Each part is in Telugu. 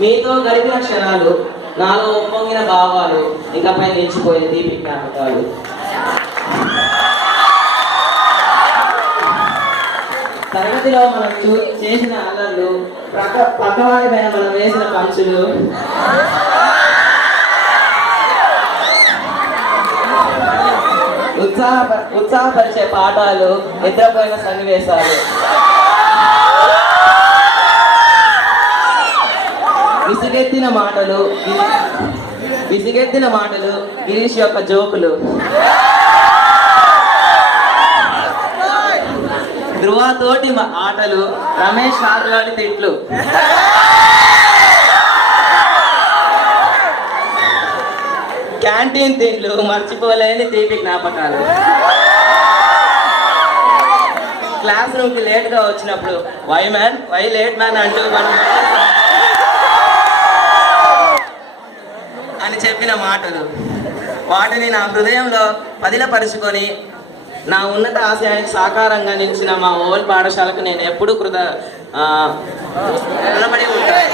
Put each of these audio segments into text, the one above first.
మీతో గడిపిన క్షణాలు, నాలో ఉప్పొంగిన భావాలు, ఇకపై నిలిచిపోయిన తీపి జ్ఞాపకాలు. తరగతిలో మనం చేసిన అల్లర్లు, పక్కవారి పైన మనం వేసిన పంచులు, ఉత్సాహపరిచే పాఠాలు, నిద్రపోయిన సన్నివేశాలు, విసిగెత్తిన మాటలు, గిరీష్ యొక్క జోకులు, ధ్రువతోటి ఆటలు, రమేష్ ఆటలాడి తిట్లు, క్యాంటీన్ తిట్లు, మర్చిపోలేని తీపి జ్ఞాపకాలు. క్లాస్ రూమ్కి లేట్గా వచ్చినప్పుడు వై లేట్ మ్యాన్ అంటూ మనం అని చెప్పిన మాటలు, వాటిని నా హృదయంలో పదిలపరుచుకొని నా ఉన్నత ఆశయానికి సాకారంగా నిలిచిన మా ఓవల్ పాఠశాలకు నేను ఎప్పుడూ రుణపడి ఉంటాను.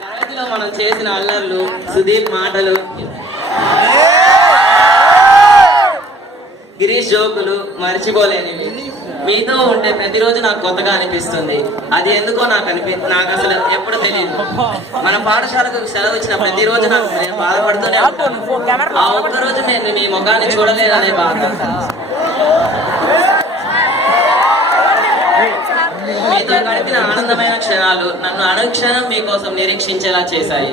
తరగతిలో మనం చేసిన అల్లర్లు, సుదీప్ మాటలు, గిరీష్ జోకులు మర్చిపోలేనివి. మీతో ఉంటే ప్రతిరోజు నాకు కొత్తగా అనిపిస్తుంది. అది ఎందుకో నాకు అసలు ఎప్పుడు తెలియదు. మన పాఠశాలకు సెలవు ఇచ్చిన ప్రతిరోజు నేను బాధపడుతూనే ఉంటాను. ఆ ఒక్కరోజు నేను మీ ముఖాన్ని చూడలేదనే బాధ. మీతో గడిపిన ఆనందమైన క్షణాలు నన్ను అనుక్షణం మీకోసం నిరీక్షించేలా చేశాయి.